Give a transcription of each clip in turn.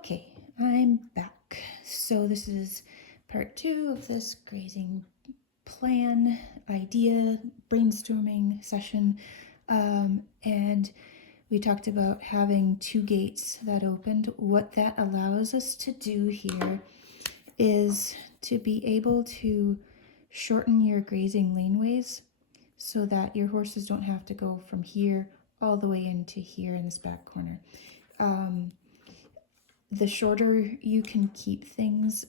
Okay, I'm back. So this is part 2 of this grazing plan idea brainstorming session. And we talked about having 2 gates that opened. What that allows us to do here is to be able to shorten your grazing laneways so that your horses don't have to go from here all the way into here in this back corner. The shorter you can keep things,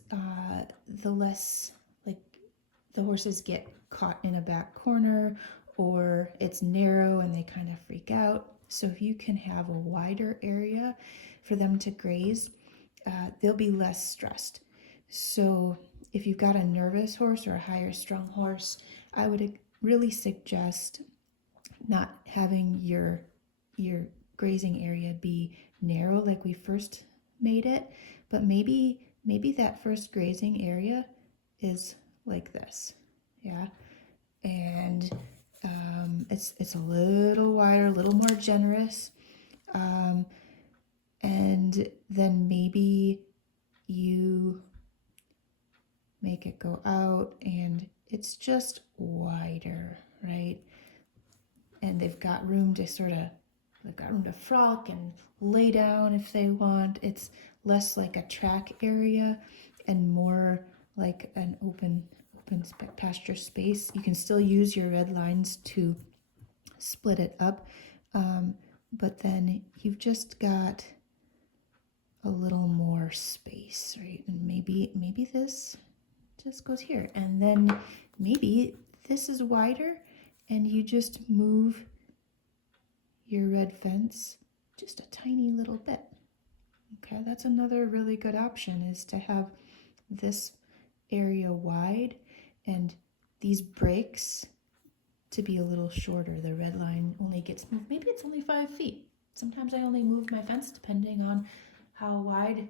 the less like the horses get caught in a back corner or it's narrow and they kind of freak out. So if you can have a wider area for them to graze, they'll be less stressed. So if you've got a nervous horse or a higher strung horse, I would really suggest not having your grazing area be narrow like we first made it, but maybe that first grazing area is like this, yeah, and it's a little wider, a little more generous, and then maybe you make it go out and it's just wider, right? And they've got room to frolic and lay down if they want. It's less like a track area and more like an open pasture space. You can still use your red lines to split it up, but then you've just got a little more space, right? And maybe this just goes here, and then maybe this is wider and you just move your red fence just a tiny little bit. Okay, that's another really good option, is to have this area wide and these breaks to be a little shorter. The red line only gets moved, maybe it's only 5 feet. Sometimes I only move my fence depending on how wide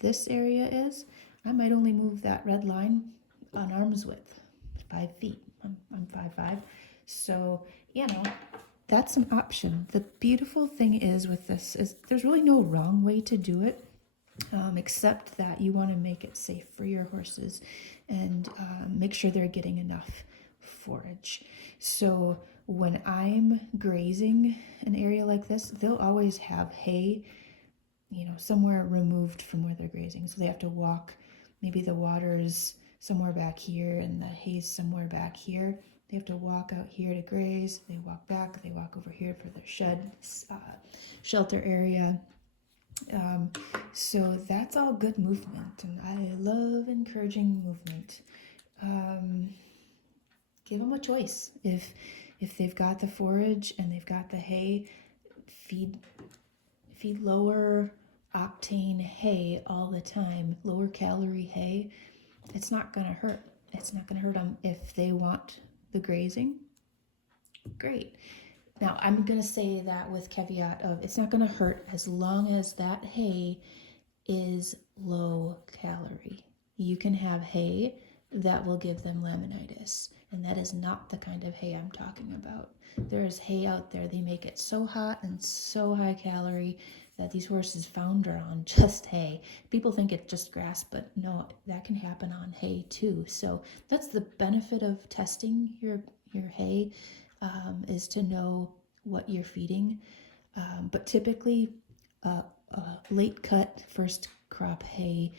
this area is. I might only move that red line on arm's width, 5 feet. I'm 5'5", so that's an option. The beautiful thing is with this is there's really no wrong way to do it, except that you want to make it safe for your horses and make sure they're getting enough forage. So when I'm grazing an area like this, they'll always have hay, somewhere removed from where they're grazing. So they have to walk, maybe the water's somewhere back here and the hay's somewhere back here. They have to walk out here to graze. They walk back. They walk over here for their shed, shelter area. So that's all good movement, and I love encouraging movement. Give them a choice. If they've got the forage and they've got the hay, feed lower octane hay all the time, lower calorie hay. It's not gonna hurt. It's not gonna hurt them if they want the grazing. Great. Now I'm gonna say that with caveat of it's not gonna hurt as long as that hay is low calorie. You can have hay that will give them laminitis, and that is not the kind of hay I'm talking about. There is hay out there, they make it so hot and so high calorie that these horses founder on just hay. People think it's just grass, but no, that can happen on hay too. So that's the benefit of testing your hay, is to know what you're feeding. But typically, late cut first crop hay,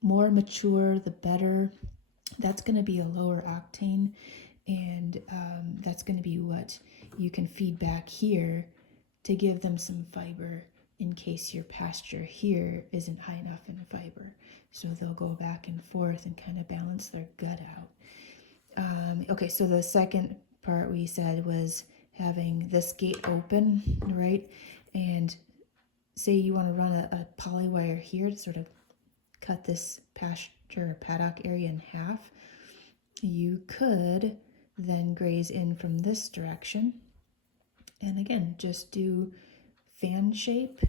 more mature the better. That's going to be a lower octane, and that's going to be what you can feed back here to give them some fiber in case your pasture here isn't high enough in fiber. So they'll go back and forth and kind of balance their gut out. Okay, so the second part we said was having this gate open, right? And say you want to run a poly wire here to sort of cut this pasture or paddock area in half. You could then graze in from this direction. And again, just do fan shape.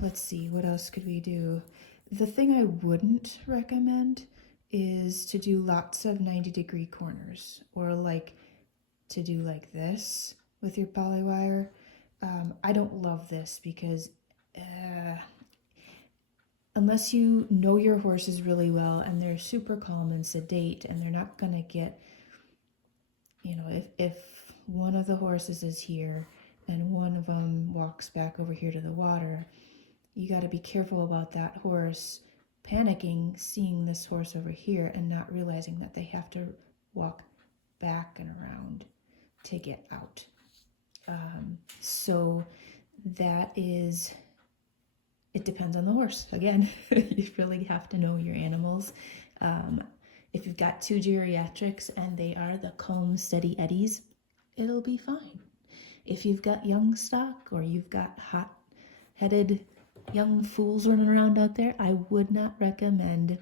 Let's see, what else could we do? The thing I wouldn't recommend is to do lots of 90-degree corners, or like to do like this with your poly wire. I don't love this because unless you know your horses really well and they're super calm and sedate and they're not going to get, if one of the horses is here and one of them walks back over here to the water, you got to be careful about that horse panicking, seeing this horse over here and not realizing that they have to walk back and around to get out. So that is, it depends on the horse. Again, you really have to know your animals. If you've got 2 geriatrics and they are the calm, steady eddies, it'll be fine. If you've got young stock or you've got hot-headed young fools running around out there, I would not recommend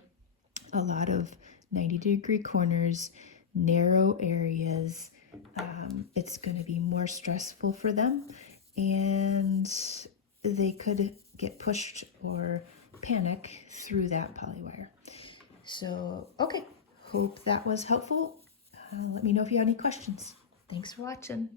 a lot of 90-degree corners, narrow areas. It's going to be more stressful for them, and they could get pushed or panic through that polywire. So, okay, hope that was helpful. Let me know if you have any questions. Thanks for watching.